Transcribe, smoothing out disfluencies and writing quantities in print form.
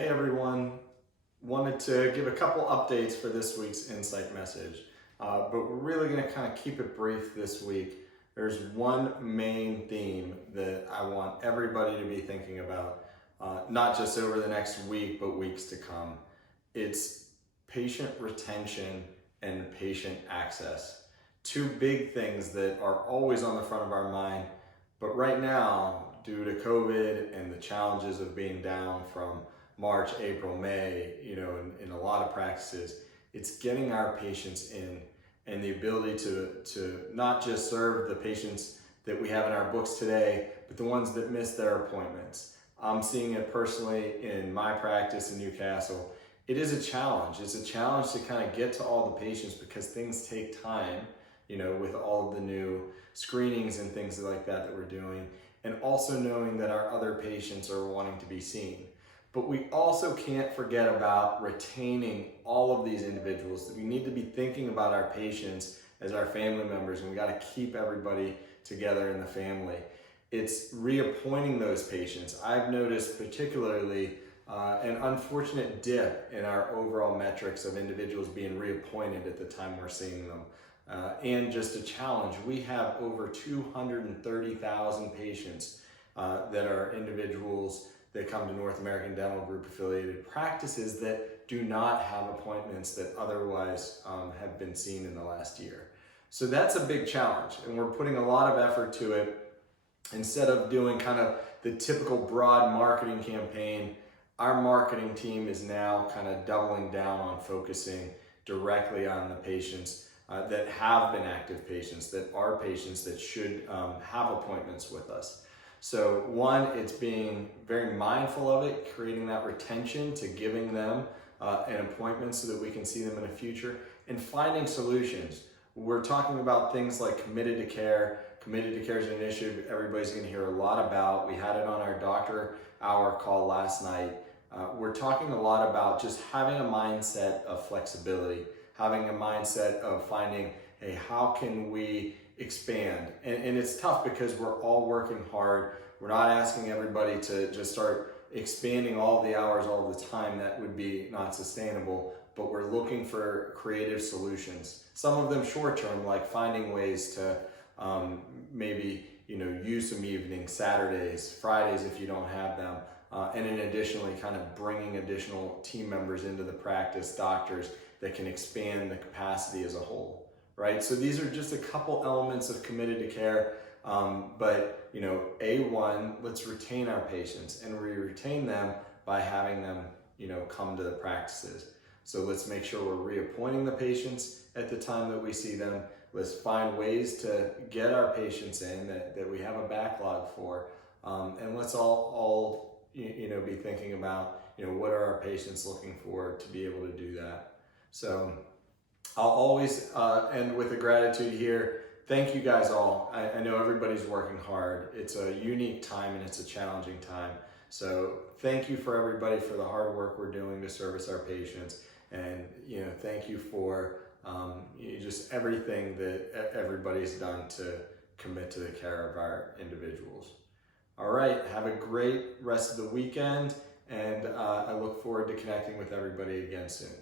Hey everyone, wanted to give a couple updates for this week's insight message, but we're really going to kind of keep it brief this week. There's one main theme that I want everybody to be thinking about, not just over the next week, but weeks to come. It's patient retention and patient access. Two big things that are always on the front of our mind, but right now, due to COVID and the challenges of being down from March, April, May, in a lot of practices, it's getting our patients in and the ability to not just serve the patients that we have in our books today, but the ones that miss their appointments. I'm seeing it personally in my practice in Newcastle. It is a challenge. It's a challenge to kind of get to all the patients because things take time, with all of the new screenings and things like that we're doing, and also knowing that our other patients are wanting to be seen. But we also can't forget about retaining all of these individuals. We need to be thinking about our patients as our family members, and we got to keep everybody together in the family. It's reappointing those patients. I've noticed particularly an unfortunate dip in our overall metrics of individuals being reappointed at the time we're seeing them. And just a challenge. We have over 230,000 patients that are individuals that come to North American Dental Group affiliated practices that do not have appointments that otherwise have been seen in the last year. So that's a big challenge, and we're putting a lot of effort to it. Instead of doing kind of the typical broad marketing campaign, our marketing team is now kind of doubling down on focusing directly on the patients that have been active patients, that are patients that should have appointments with us. So one, it's being very mindful of it, creating that retention to giving them an appointment so that we can see them in the future, and finding solutions. We're talking about things like committed to care. Committed to care is an initiative everybody's going to hear a lot about. We had it on our doctor hour call last night. We're talking a lot about just having a mindset of flexibility, having a mindset of finding, hey, how can we expand? And it's tough because we're all working hard. We're not asking everybody to just start expanding all the hours all the time. That would be not sustainable, but we're looking for creative solutions. Some of them short-term, like finding ways to maybe, use some evenings, Saturdays, Fridays if you don't have them. And then additionally, kind of bringing additional team members into the practice, doctors that can expand the capacity as a whole. Right? So these are just a couple elements of committed to care. But A1, let's retain our patients, and we retain them by having them, come to the practices. So let's make sure we're reappointing the patients at the time that we see them. Let's find ways to get our patients in that we have a backlog for. And let's all be thinking about, what are our patients looking for to be able to do that. So I'll always end with a gratitude here. Thank you guys all. I know everybody's working hard. It's a unique time and it's a challenging time. So thank you for everybody for the hard work we're doing to service our patients. And thank you for just everything that everybody's done to commit to the care of our individuals. All right, have a great rest of the weekend, and I look forward to connecting with everybody again soon.